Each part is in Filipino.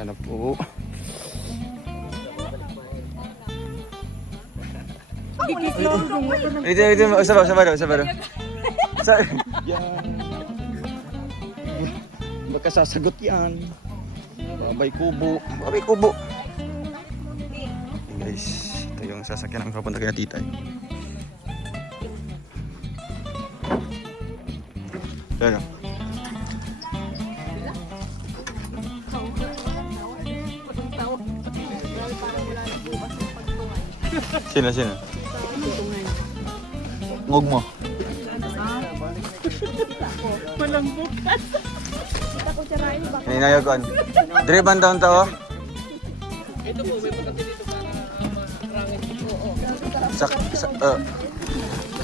Wala na po. Ito, sabar daw. Baka sasagot yan. Babay kubo. Guys, ito yung sasakyan namin papunta kay Titay. Ano? Sino? Ngog mo. Walang bukas. Hinayagan. Driban down to. Ito po, may pagkakit dito para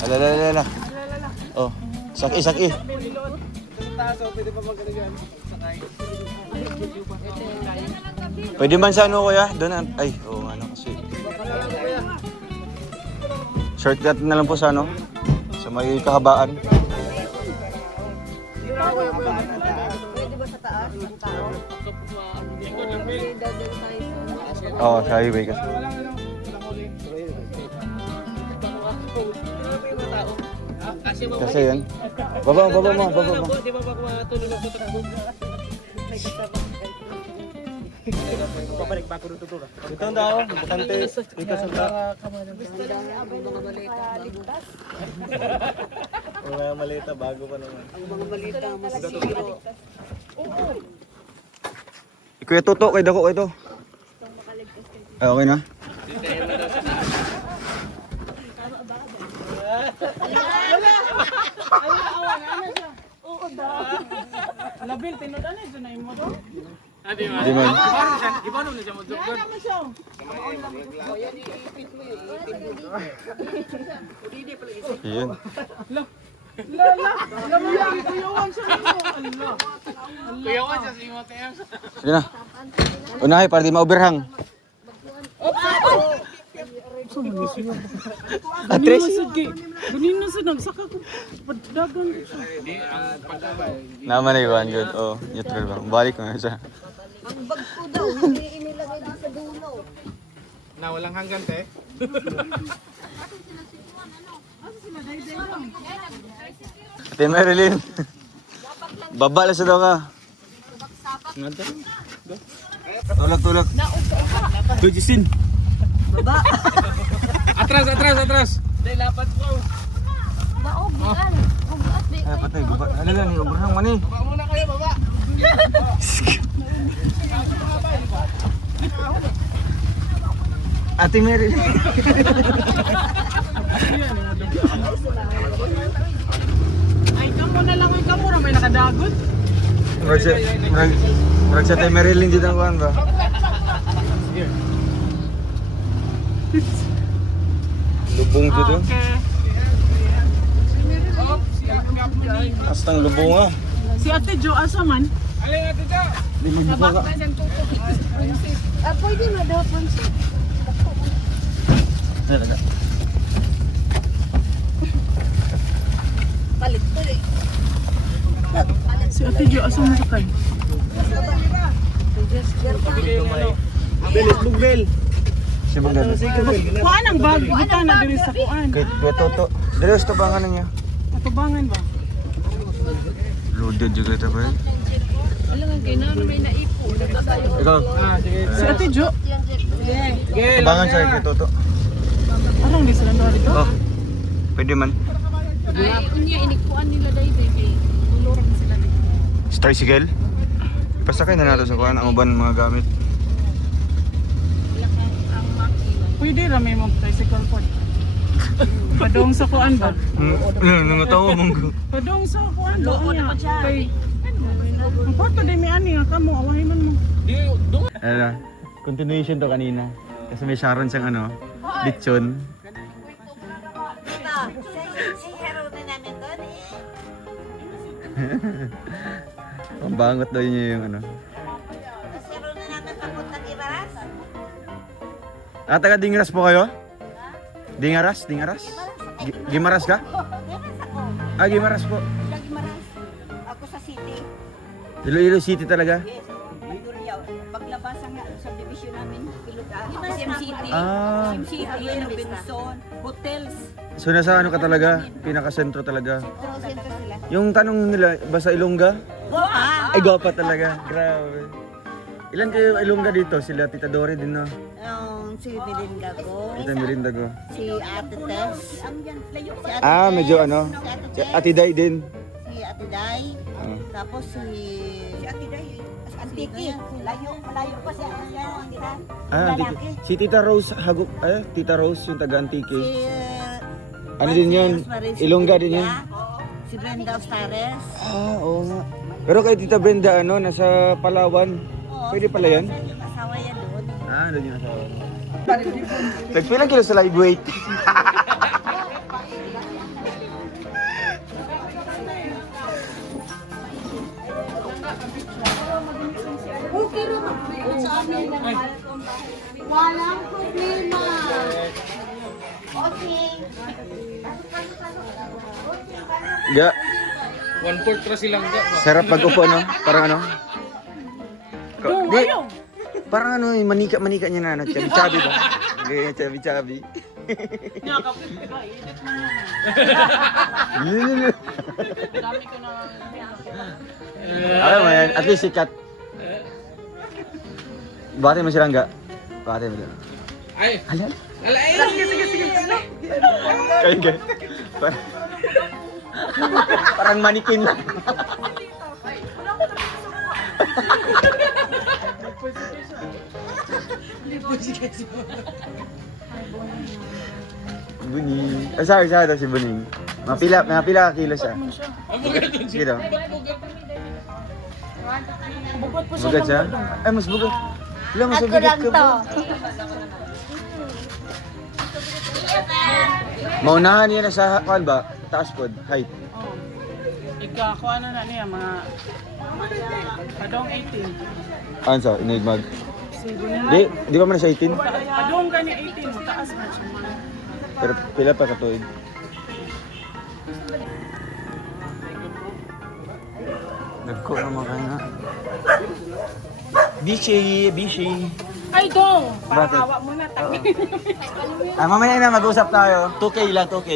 Alala. Oh, saki. Pwede pa magkaligan. Sakay. Pwede man sa ano kuya? Doon ay, ano kasi. Shortcut na lang po sa ano? Sa may kahabaan. Pwede ba sa taas ang tao? Oo, sa highway kasi. Kasi yan. Baba mo. Di ba pag matulog ako takbo? Babalik ba ko dito ra? Ito ang daw, bukante, dito sa Mga balita ligtas. mga malita, bago pa naman. Ang mga balita masisiro. Kuya Toto, kay dako ito. Ay, okay na? Labil, tinudan na dyan na imo to. Di man. Iba naman siya mo dyan. Iyan. Kuyawan siya mo. Kuyawan siya sa imo tayo. Sige na. Unahay para di mauberhang. Atres. Ganun na siya, nagsaka ko. Padagan ko siya. Naman na iwan good. Oh, neutral ba? Balik ko na siya. Ang bag ko daw, hindi inilagay din sa dulo. Na walang hanggan te. Ate Marilyn. Baba lang siya daw ka. Tulak. Go, Justin. Baba. Atras. Dahil lapat ko. Baog, bigan. Bugat, di. Ay, patay. Baba. Halala ni uberhang mani. Baba muna kayo, baba. Ate Marilyn. Ay, kamo na lang. Ay, kamo na may nakadagot. Marag siya Ate Marilyn dito ang kuhan ba? Lubong dito. Astang lubong ah. Si Ate Jo, asa man? Alin Ate Jo? Di man ba ka? Pwede na daw pansit. Palit ko eh. Si Ate Jo, asa man sakay? Belis, bugbel. Si Banggan. Kuan ang bag, buta na diri sa kuan. Kaya Toto. Dali gusto ba nga niya? Atubangan ba? Loaded juga ito ba? Alam nga, kailangan may naipo. Ikaw? Si Ate Jo. Tabangan siya kay Toto. Arang di sila na dito. Oh. Pwede man. Ay, unya, inikuan nila dahil kay tulurang sila dito. Tricycle? Pasakay na nato sa kuhan ang uban mga gamit. Wala kang ang makina. Pwede ra may mag tricycle pod. Padong sa kuan ba? Nangatawa mong Padong sa kuan ba? Loko na pa siya. Kay ang photo di may ani nga kamo awahin man mo. Ano? Continuation to kanina. Kasi may Sharon siyang ano, lechon. Si hero na namin doon eh. Pambangot daw niya yung ano. Si hero na namin papunta Gibaras. Taga Dingaras po kayo? Dingaras? Gimaras ka? Gibaras ako. Ah, Gimaras po. Gibaras. Ako sa city. Iloilo City talaga? Yes. Mandurriao. Paglabasan nga sa division namin, SM City, Ah. SM City, Robinson, hotels. So nasa ano ka talaga? Pinaka-sentro talaga. Sentro sila. Yung tanong nila, basta Ilongga? Goa! Ay, gwapa talaga. Grabe. Ilan kayo Ilongga dito? Sila Tita Dory din, no? Si Melinda ko, Tita Mirinda ko. si Ate Tess, si Ate Ah, Tess, medyo ano? si Ate Si Tess, Ate Day din. si Ate Day, Ah. tapos si Ate Day, Antiki, malayo pa si Ate Day, Ah, lalaki. si Tita Rose Haguk, Tita Rose yung taga Antique. Si Ano din yun? Ilongga din yun? Si Brenda Ostares. Ah, oo nga. Pero kay Tita Brenda, ano, nasa Palawan. Pwede pala yan? Yung asawa yan doon. Ah, doon yung asawa. Nagpilang kilo sa live weight. Walang problema. Ya, 1/4 ra silang ga. sarap pag-upo, no? Parang ano? Di, parang ano, yung manika-manika niya na, ano, chabi-chabi ba? Ganyan, chabi-chabi. Dami ko na. Alam mo yan, at least sikat. Bate mo si Rangga. Bate mo dyan. Ay. Halal? Alay. Kaya. Parang manikin lang. Buning. Sorry daw si Buning. Mapila ka kilo siya. Sige daw. Bugat siya? Ay, mas bugat. Wala, mas bugat ka ba? Maunahan niya na sa kuan ba? Taas pod, height. Ikaw, ano na niya, mga padong 18. Ano sa, inigmag? Di pa man sa 18? Padong ka niya 18, mo taas na siya. Pero pila pa katuig. Nagko naman kayo na. Bishi. Ay, dong! Parang Bakit? hawa mo na, tangi. Ah, mamaya na mag-usap tayo. 2K lang, 2K.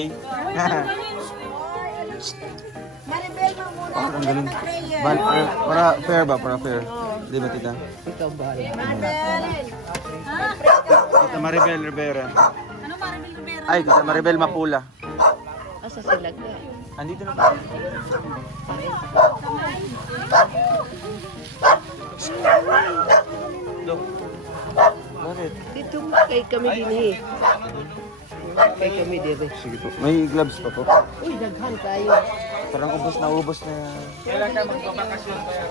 Maribel mo muna. Oh, ang galing. Para fair ba? Para fair. Di ba, tita? Maribel. Tita Maribel Rivera. Ano Maribel Rivera? Ay, tita Maribel Mapula. Asa sila ka? Andito na ba? Dok. Bakit? Dito kay kami din Kay kami dire. Sige po. May gloves pa po. Uy, daghan kayo. Parang ubos na. Kailan ka magbabakasyon tayo?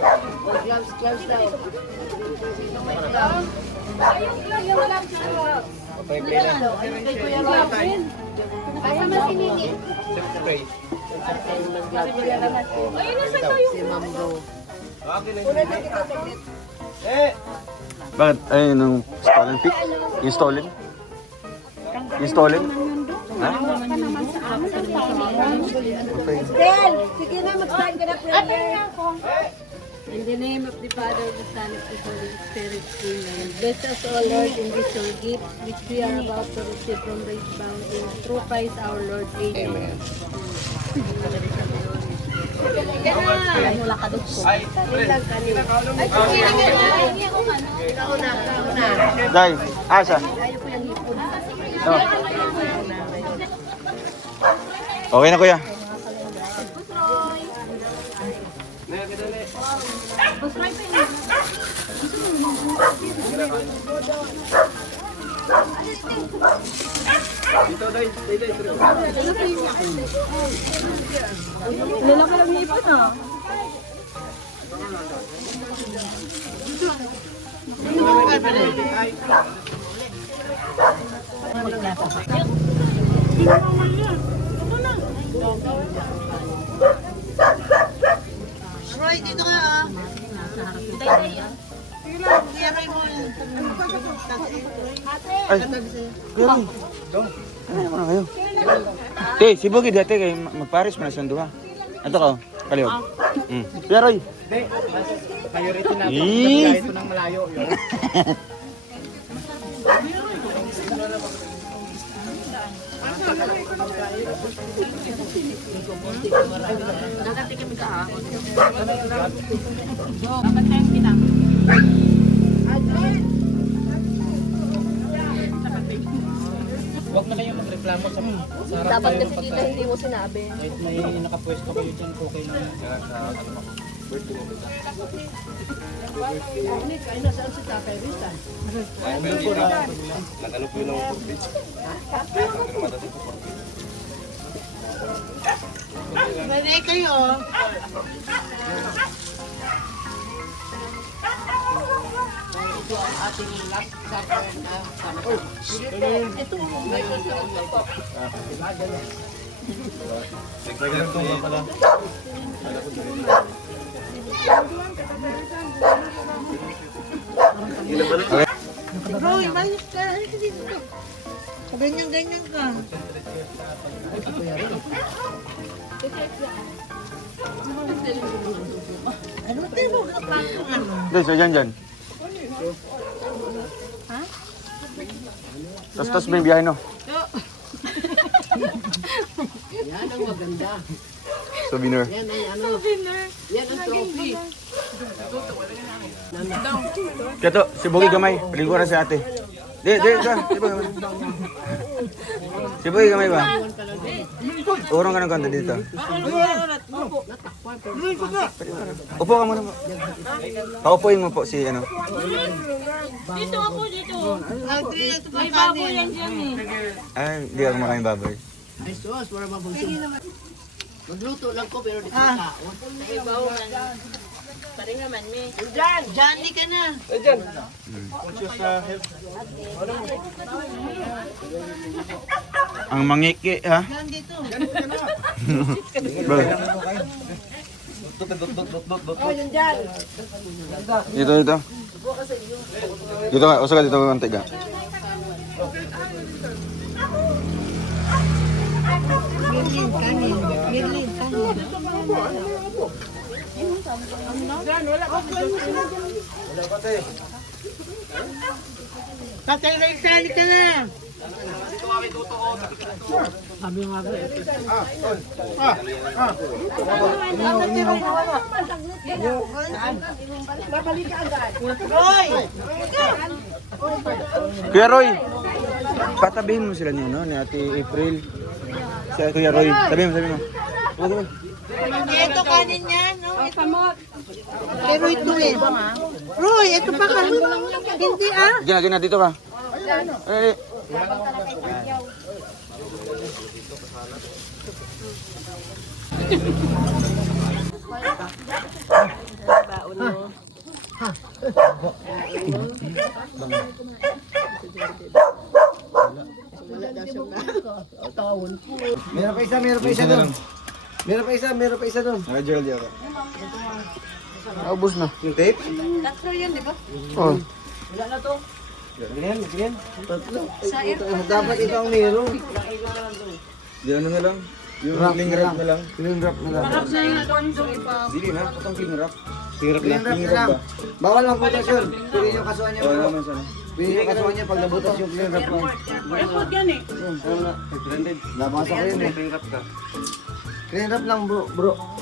Gloves lang. Patay pera. Kay Kuya Robin. Kasama si Nini. Spray. Si Ma'am Ro. Bakit? Ayun, yung stolen pick? Yung stolen? Yung stolen? Ha? Del, sige na, mag-sign ka na prayer. In the name of the Father, the Son, and the Holy Spirit, Amen. Bless us, O Lord, in this your gift, which we are about to receive from this bounty, through Christ our Lord. Amen. Wala ka doon po. Day, asa? Oh. Okay na, kuya. Lalaki lang niya ipon ah. Roy, dito ka ah. Sige lang, i-aray mo yun. Ay, kuya. Ano naman kayo? Te, si Bugid dati kay magpares mo na sa duha. Ato ka. Kaliwa. Kuya Roy. Hindi, mas priority natin. Ih. Kaya ito ng malayo. Yun. Huwag na kayong magreklamo sa harap. Dapat kasi dito hindi mo sinabi. Kahit may nakapwesto kayo dyan, okay lang. Pwede kayo. Ito ang ating last supper na sama. Ito, Roy, malis ka. Halika dito. Ganyan-ganyan ka. Ano tayo mo ka pa? Hindi, so dyan. Tapos may biyahe no? Yan ang maganda. Souvenir. Yan ang ano. Yan ang trophy. Kaya to, si Bogi Gamay. Palingkuran si ate. Di ka. Si Bogi Gamay. Si Bogi Gamay ba? Urong ka ng kanta dito. Upo ka muna po. Paupuin mo po si ano. Dito ako, dito. Ito pa May baboy yan dyan eh. Ay, di ako makain baboy. Ay, sus, wala mabungsog. Magluto lang ko, pero di ko kaon. Pari naman, me. Johnny ka na. Ang mangiki, ha? Nandito. Bro. Dito. Dito ka, usa ka dito ka mantika. Merlin, kanin. Tatay Ray, sali ka na. Sabi nga ba babalik ka agad. Roy! Kuya Roy, patabihin mo sila niyo, no? Ni Ate April. Si Kuya Roy, sabihin mo. Huwag mo. Ito kanin yan, no? Pero ito eh. Roy, ito pa kanin. Hindi ah. Gina, dito ka. Eh, Meron pa isa doon. Meron pa isa doon. naka-gel di ako. Naubos na. Yung tape? Tatlo yan, di ba? Oh. Ganyan. Tatlo. Dapat ito ang meron. Di ano na lang. Yung cling wrap na lang. Clean wrap na lang. Dili na, patang cling wrap. Clean wrap na lang. Bawal ang butas yun. Pili yung kasuhan niya. Oh, naman sana. Pili yung kasuhan niya pag nabutas yung clean wrap mo. Airport yan eh. Branded. Nabasa ko yun eh. Cling wrap ka. Clean wrap lang bro.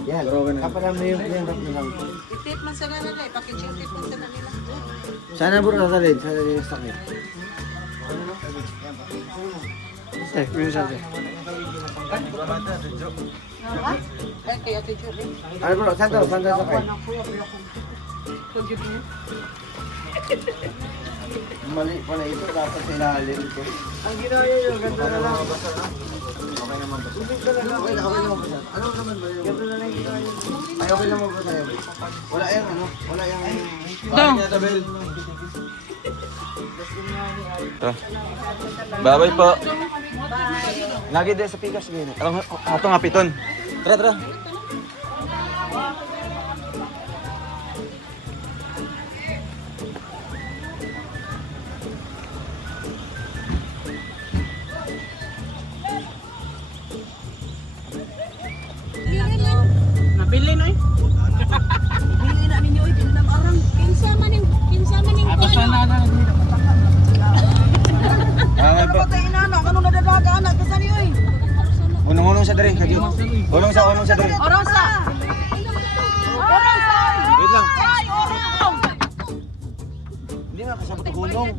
Yan. Bro, ganun. Kapalan mo yung clean wrap na lang. I-tape man sana nila eh. Packaging tape man sana nila. Sana bro nasalid. Sana yung stock niya. Eh, pili sa atin. Ay, kaya ito yung Ano bro, saan to? Saan to sakay? Mali pala ito, dapat sa ilalim ito. Ang ginaya nyo, ganito na lang. Okay naman ba? Okay naman ba? Ano naman ba yun? Ganito na lang ginaya nyo. Ay, okay naman ba sa'yo? Wala yung ano? Wala yung... Bakit niya, Tabel? Bye-bye po. Lagi din sa pikas din. Ato nga piton. Tara. Nabili na Unong sa doon. Orosa! Orosa! Wait lang. Ay, orong! Hindi nga kasabot ang gulong.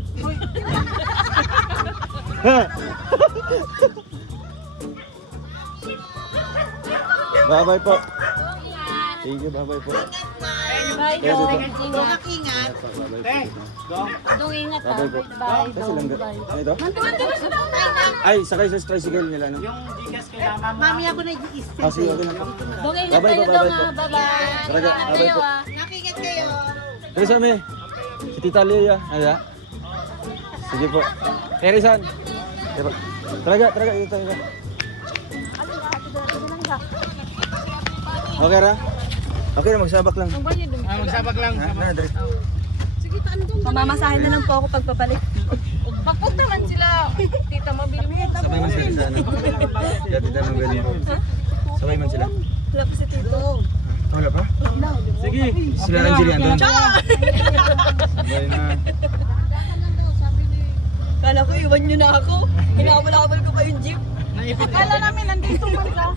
Bye-bye po. Thank you, bye-bye po. Bye, Dong. Ingat. Ingat. Dong, ingat ha. Bye-bye po. Bye, Kasi Dong. lang Bye. Ano ito? Nandito na si Dong. Ay, sakay sa tricycle nila, no? Mami ako nag-i-stay. Ah, sige, okay na po. Dong, ingat Bye-bye kayo, po, Dong bye-bye ha. po. Bye-bye. Talaga, Ingat bye-bye kayo po. ha. Nakikat kayo. Teresa, me. Si Tita Leia. Ay, sige po. Terisan. Sige po. Talaga, ito. Okay, Ra? Okay na, magsabak lang. Magsabak lang. Ha? Dali. Mamamasahin na lang po ako pagpabalik. Pagpunta man sila. Tita, mabili mo. Sabay man sila sa ano. Kaya Tita nang ganyan. Sabay man sila. Wala pa si Tito. Wala pa? Sige. Sila lang diri andun. Sabay na. Kala ko iwan nyo na ako. Hinabal-habal ko pa yung jeep. Akala namin nandito man ka.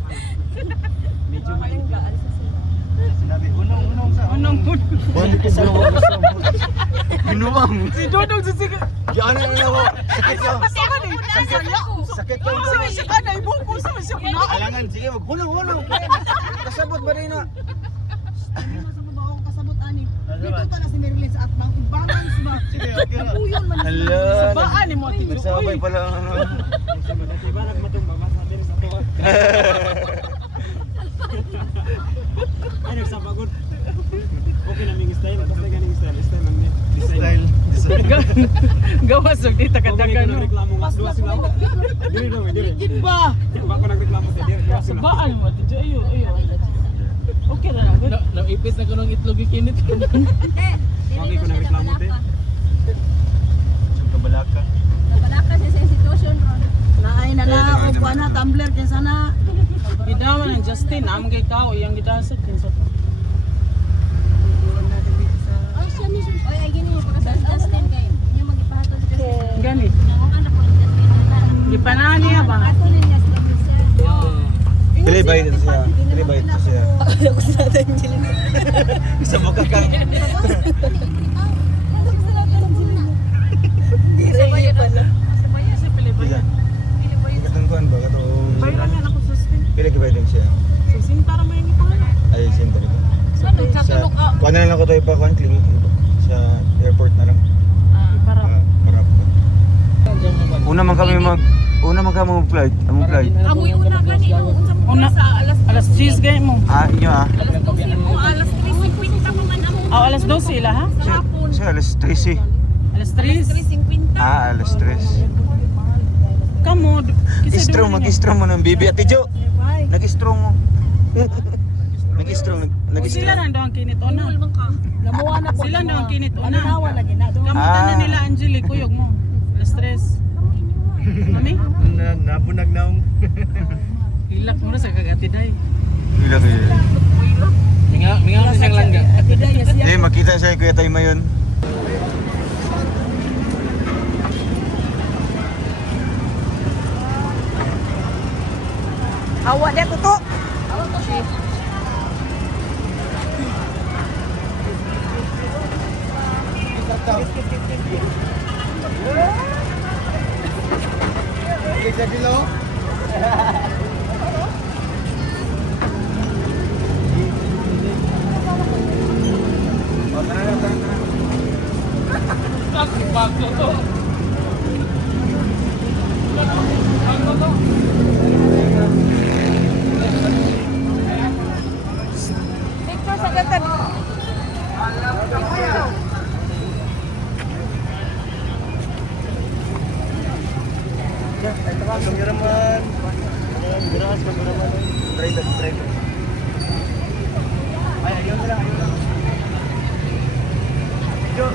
Bandi ko ginawa ko sa Ginuwang. Si Dodong sa sige. Yan ang ako. Sakit yan. Sakit eh. Sakit yan. Sa siya ka na ibuko sa siya ko na. Alangan, sige, maghulong-hulong. Kasabot ba rin na? Dito na si Marilyn sa atbang. Balance ba? Puyon man. Hala. Baan ni mo tito. Nagsabay pala ang ano. Gawas og dita kadagan no. Ligid ba? Baan mo tito. Ayo. Okay na lang. Naipit na ko ng itlog ikinit. Bakit ko nagreklamo din? Kabalaka. Nabalaka siya sa institution ron. Naay na na o kuan na tumbler kay sana. Gidaman ang Justin, am kay kao iyang gidasad din sa Ay, siya ni Oy, ay gini yung pagkasal Justin kay. Niya magipahatod si Justin. gani. Ang anak ko ni Justin na. Gipanani ba? Ako ni Justin siya. Pilibay dito siya. Pilibay dito siya. Ako sa natin Angelina. Isa mo ka kang. Sabay pala. Sabay sa Pilipay. Iya. Katungkuan ba? Katong... Bayran yan ako sa Justin. Pilibay din siya. Sisin para may ngipangan. Ay, siyempre ko. Ano Sa... katulog ka? Kuha na lang ako tayo pa. Kuha clinic. Sa airport na lang. Para Para po. Una man kami mag-flight. Among flight. Amoy una gani una sa alas 10 gay mo. Ah, inyo ah. alas 3:50 pa man amo. Alas 12 ila ha? Siya alas 13. Alas 3. 3:50. Ah, alas 3. Kamo. Istro, mag-istro mo ng bibi. Ate Jo, nag-istro mo. Nag-istro, Sila nag-istro. na daw ang kinit ona. Lamuwa na po. Sila daw ang kinit ona. Nawa lagi na. Kamutan na nila Angelique kuyog mo. Alas 3. Mami? Nabunag na akong. Hilak mo na sa kagatiday. Hila kayo. Mingaw na siyang langga. Eh, makita siya Kuya Tayma yun. Awa dia tuto. Sa dilo. Picture sa gatan. Kameraman. Beras kameraman. Try. Ay, ayun na lang. Jo.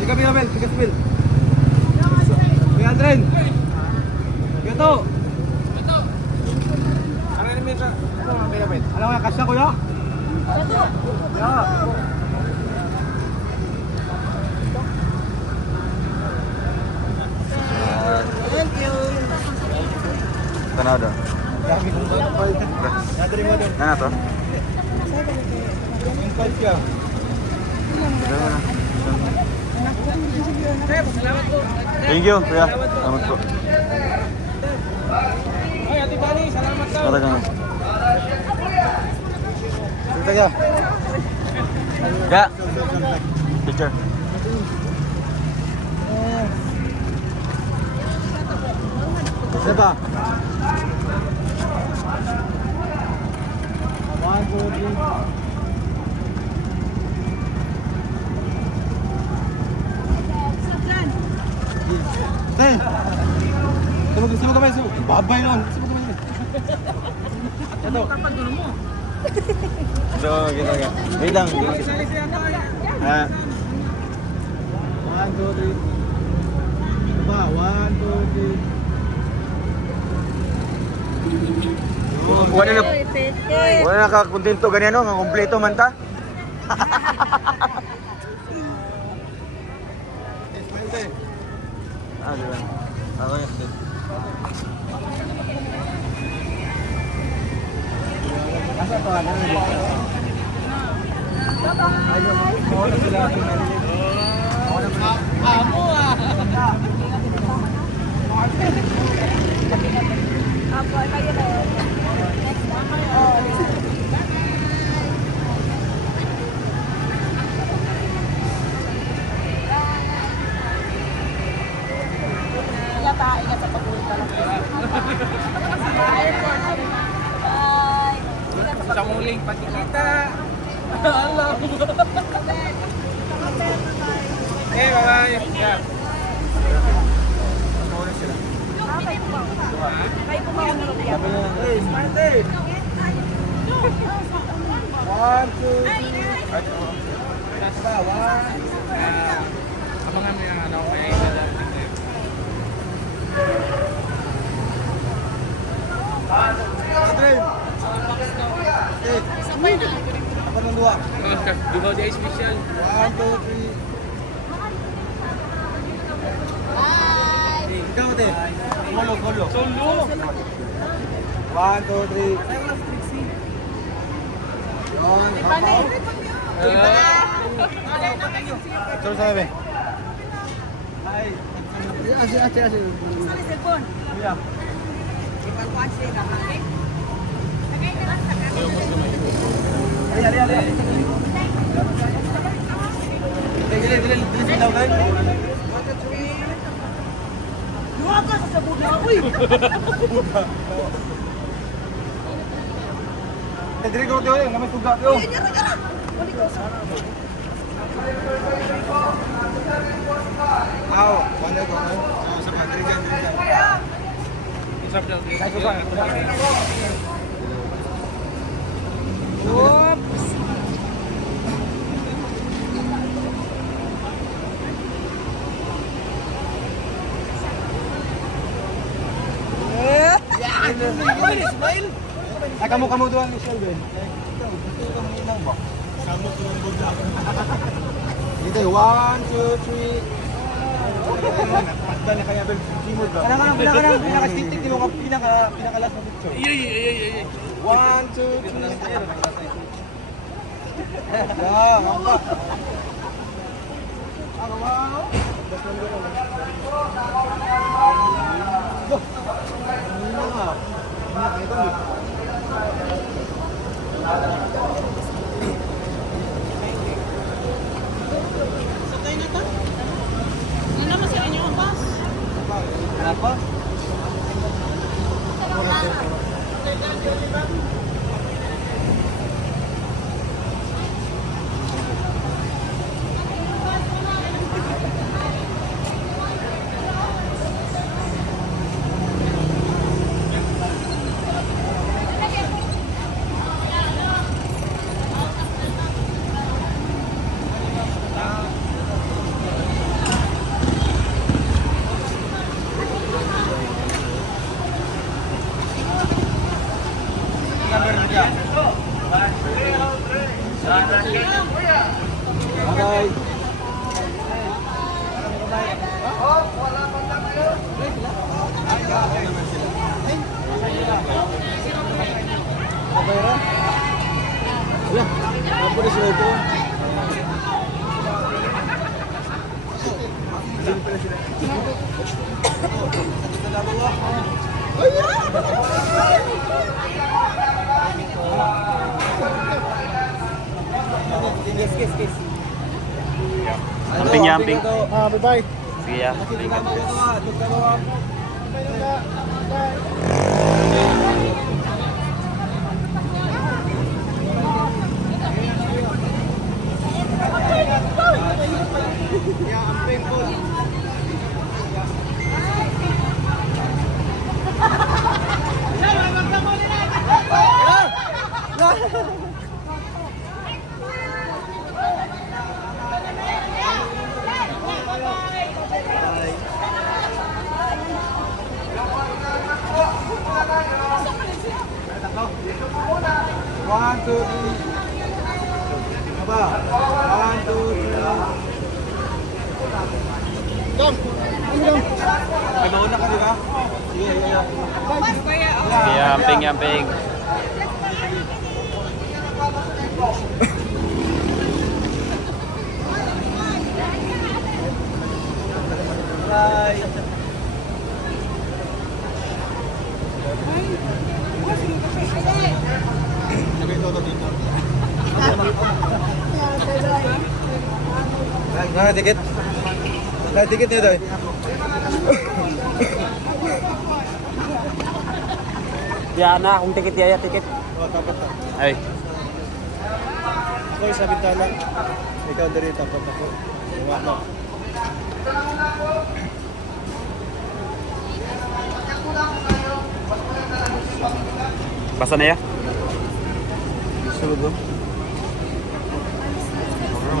Tiga Bill. Kuya Adren. Gato. Ano ni Mesa? Ano nga kasya kuya? Thank you. Kanada. Nana to? Thank you, kuya. Salamat po. Ay, Ate Bani, salamat ka. Talagang. Dito ka. Ya. Picture. Isa ba? 1, 2, 3. Hey! Sumag kamay, babay lang. Sumag kamay. Ito. So, kita ka. Wait lang. Ah. 1, 2, 3. Ba, 1, 2, 3. Wala na ka-kontento ganyan no, kompleto man ta. Ah, di ba? Ako yun. Asa pa na rin? Ayun, mo na sila ating narinig. Amo ah. Sa muling pagkikita. Alam. Okay, bye-bye. Yeah. Hey, Smarty! 1, 2, 3. Basta, 1. Abangan mo yung ano, may dadating na yun. Adrian! Hey! Apa nang dua? Dumaw di ay special. 1, 2, 3. Ikaw, te. Solo. Solo! 1, 2, 3. Yon, hapaw. Solo sa bebe. Ay. Ate. Iya. Ali. Dili silaw kay. Luwaga sa sabog na uy. Dili ko tayo, naman tuga yo. Aw, wala ko. Sa kadrigan. Isap lang din. Ay, suka. Oops. Smile. Ay, kamu doang Michelle Ben. Dito, 1, 2, 3. Pagdan na kaya Ben. Kanang pinaka-stick mo pinaka-last mo picture. Ay. 1, 2, 3. Ya, mampak. Wow. Kenapa? upo. Amping ya, amping. Bye-bye. Sige ya. One, two, three. Aba. One, two, three. May mauna ka, di ba? Sige, Sige ya, amping, amping. Nah, dikit. Nah, dikit niyo doy. Ya na, akong tikit ya, tikit. Ay. Koy sa bintana. Ikaw diri tapos ako. Wala. Basa na ya? Sulod mo.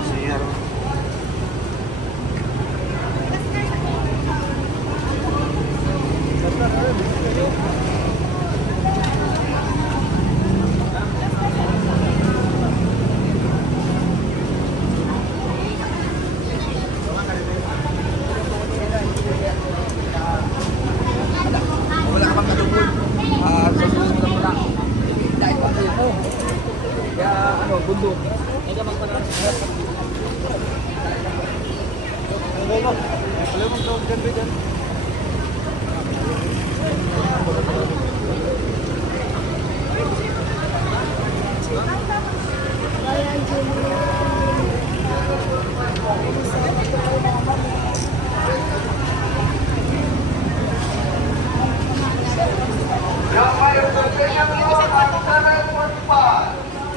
Sige,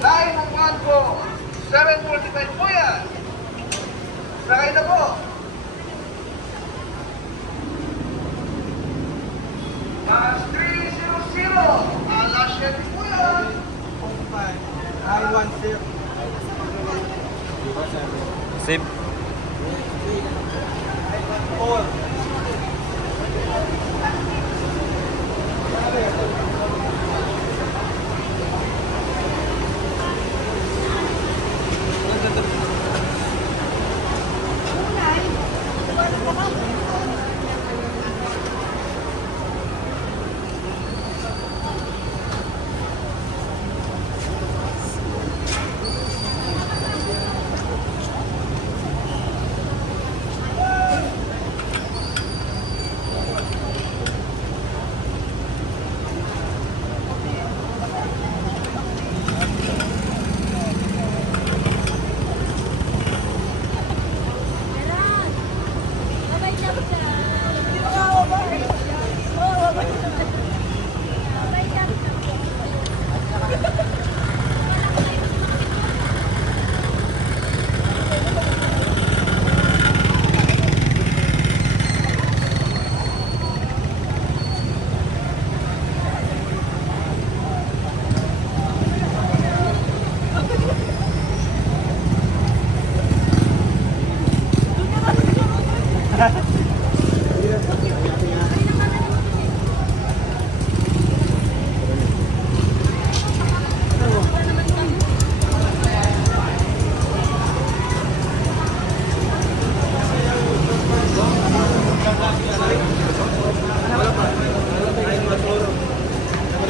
Lain ng one po, 745 po yan. Sakay na po. Mas 300, alas 7 po yan. 910. Sim.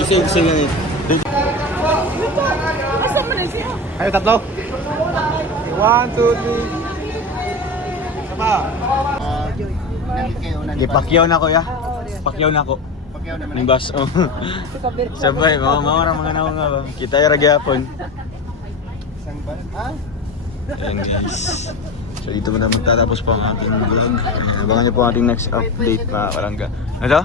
Isig-isig yan eh. Asa man na siya? Ayo tatlo. 1, 2, 3. Sama. Gipakyaw na ko ya. Pakyaw na ko. Ning bus. Oh. Sabay, mga naong nga ba. Kita yung ragyapon. Ayan guys. So dito mo na magtatapos po ang ating vlog. Ayan, abangan niyo po ang ating next update mga karangga. Ano?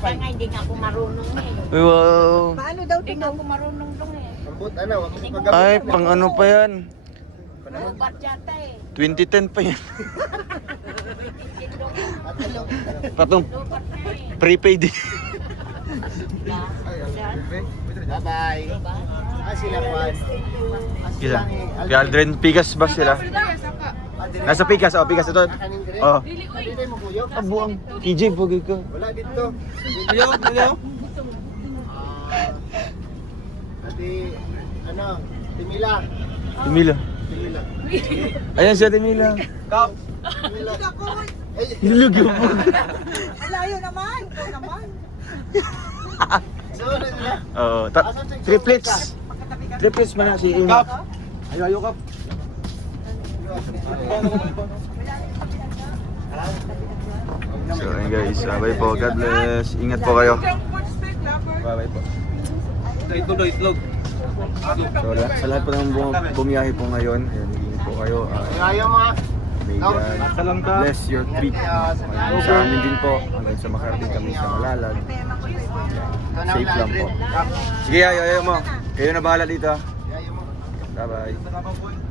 Kaya nga hindi nga ako marunong eh. Wow. Paano daw hindi nga ako marunong dong eh. Ambot, ano, wag mo pag Ay, pang ano pa yan? Lubat yata eh. 2010 pa yan. Lubat Patong na eh. prepaid. Bye-bye. Sila Juan. Kisa. Si Aldrin Pigas ba sila? Nasa Pigas, oh Pigas ito. Oh. Dili mo kuyo. Abuang. KJ po ko. Wala dito. Hello? Ati, ano, Timila. Timila. Timila. Ayan siya Timila. Kap. Hilog mo. Malayo naman. Ito naman. So, ano sila? Oo. Triplets. Triplets man na si Ima. Kap. Ayo kap. So ayun guys, bye po. God bless. Ingat po kayo. Bye po. Ito do itlog. So sa lahat po ng bumiyahe po ngayon, ayun, ingat po kayo. Ayaw mo ah. May God bless your trip. Sa amin din po, hanggang sa makarating kami sa Malalag. Safe lang po. Sige, ayo mo. Kayo na bahala dito. Ayaw mo. Bye-bye.